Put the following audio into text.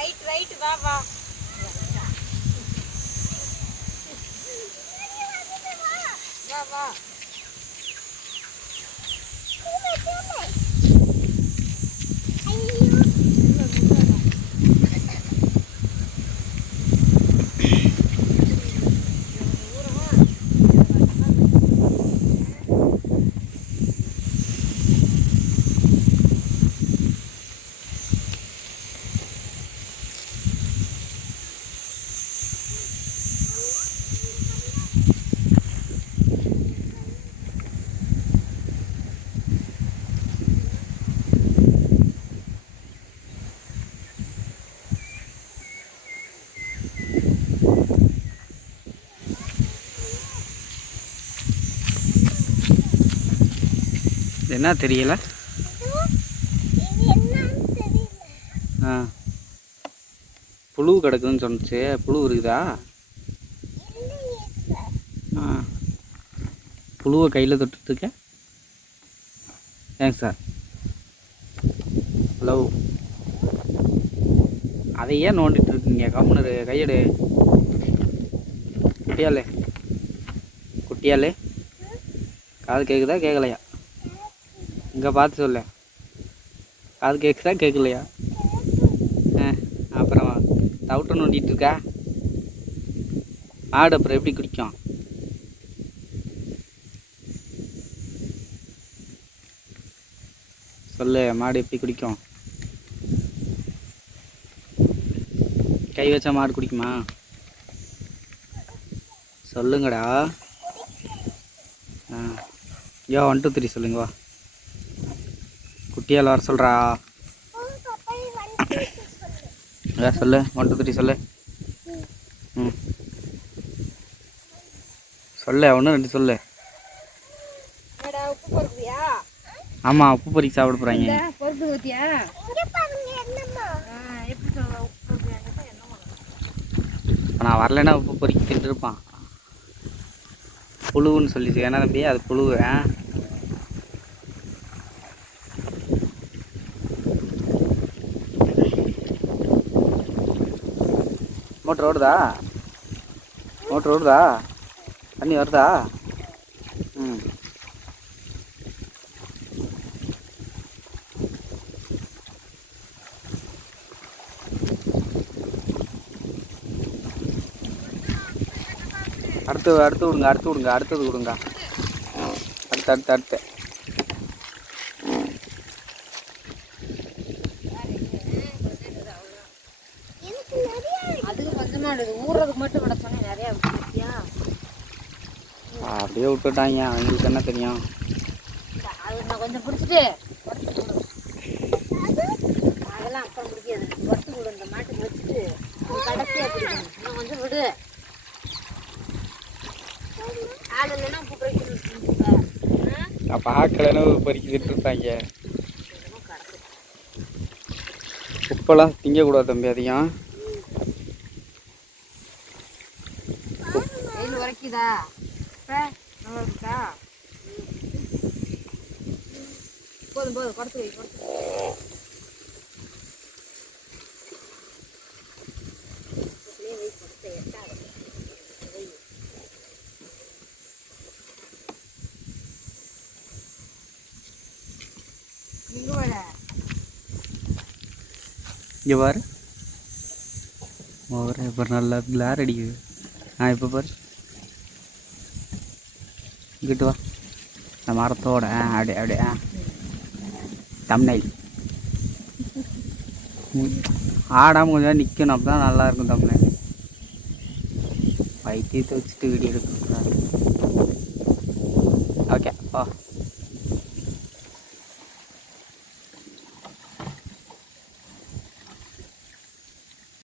Right right வா வா. வா வா. இது என்ன தெரியல? ஆ. புழு கிடக்குதுன்னு சொன்னிச்சு. புழு இருக்குதா? ஆ. புழுவை கையில் தொட்டுட்ருக்க தேங்க்ஸ் சார்? ஹலோ. அதை ஏன் நோண்டிட்டு இருக்கீங்க கம்முனு கையெடு. குட்டியாலே குட்டியாலே காது கேட்குதா கேட்கலையா இங்கே பார்த்து சொல்லு. காது கேட்குதா கேட்கலையா ஆ அப்புறம் தவிட்ட நோண்டிகிட்டு இருக்கா. ஆடு அப்புறம் எப்படி குடிக்கும்? சொல்லு மாடு எப்படி குடிக்கும்? கை வச்சா மாடு குடிக்குமா? சொல்லுங்கடா. ஆ. யோ ஒன் டூ த்ரீ சொல்லுங்க வா. குட்டியால் வர சொல்கிறா ஏ சொல்லு ஒன் டூ த்ரீ சொல்லு. ம். சொல்லு ஒன்று ரெண்டு சொல்லு. ஆமாம் உப்பு பொறிக்கு சாப்பிட போகிறாங்க இப்போ நான் வரலைன்னா உப்பு பொறிக்கு தின்றுருப்பான் புழுவுன்னு சொல்லிச்சு. ஏன்னா தம்பி அது புழுவு மோட்ரு ஓடுதா மோட்ரு ஓடுதா தண்ணி வருதா ம் அடுத்து அடுத்து விடுங்க அடுத்து விடுங்க அடுத்தது விடுங்க அடுத்து அடுத்து அடுத்து எடுது ஊறதுக்கு மட்டும் விட சொன்னேன் நிறைய பாத்தியா அப்படியே விட்டுட்டாங்க அவங்களுக்கு என்ன தெரியும்? அது நான் கொஞ்சம் பிடிச்சிட்டு அதெல்லாம் அப்புறம் பிடிக்காது வறுத்து கொடு இந்த மாட்டுக்கு வச்சுட்டு நீ கடைசியா பிடிக்கணும் இன்னும் கொஞ்சம் விடு. ஆள் இல்லைன்னா உப்பு பார்க்கலன்னு பொறிக்கிட்டு இருப்பாங்க. உப்பெல்லாம் திங்கக்கூடாது தம்பி அதிகம். உரைக்குதா? நல்லா இருக்கா? போதும் போதும் கொடுத்து வை கொடுத்து இங்கே பாரு. ஒரு இப்போ நல்லா கிளார் அடிக்குது. நான் இப்போ பாரு. இங்கிட்டு வா. இந்த மரத்தோட ஆ அப்படியே அப்படியே ஆ ஆடாமல் கொஞ்சம் நிற்கணும் அப்போ தான் நல்லா இருக்கும் தம்னைல் பைத்தியத்தை வச்சுட்டு வீடியோ எடுக்கக்கூடாது. ஓகே ஓ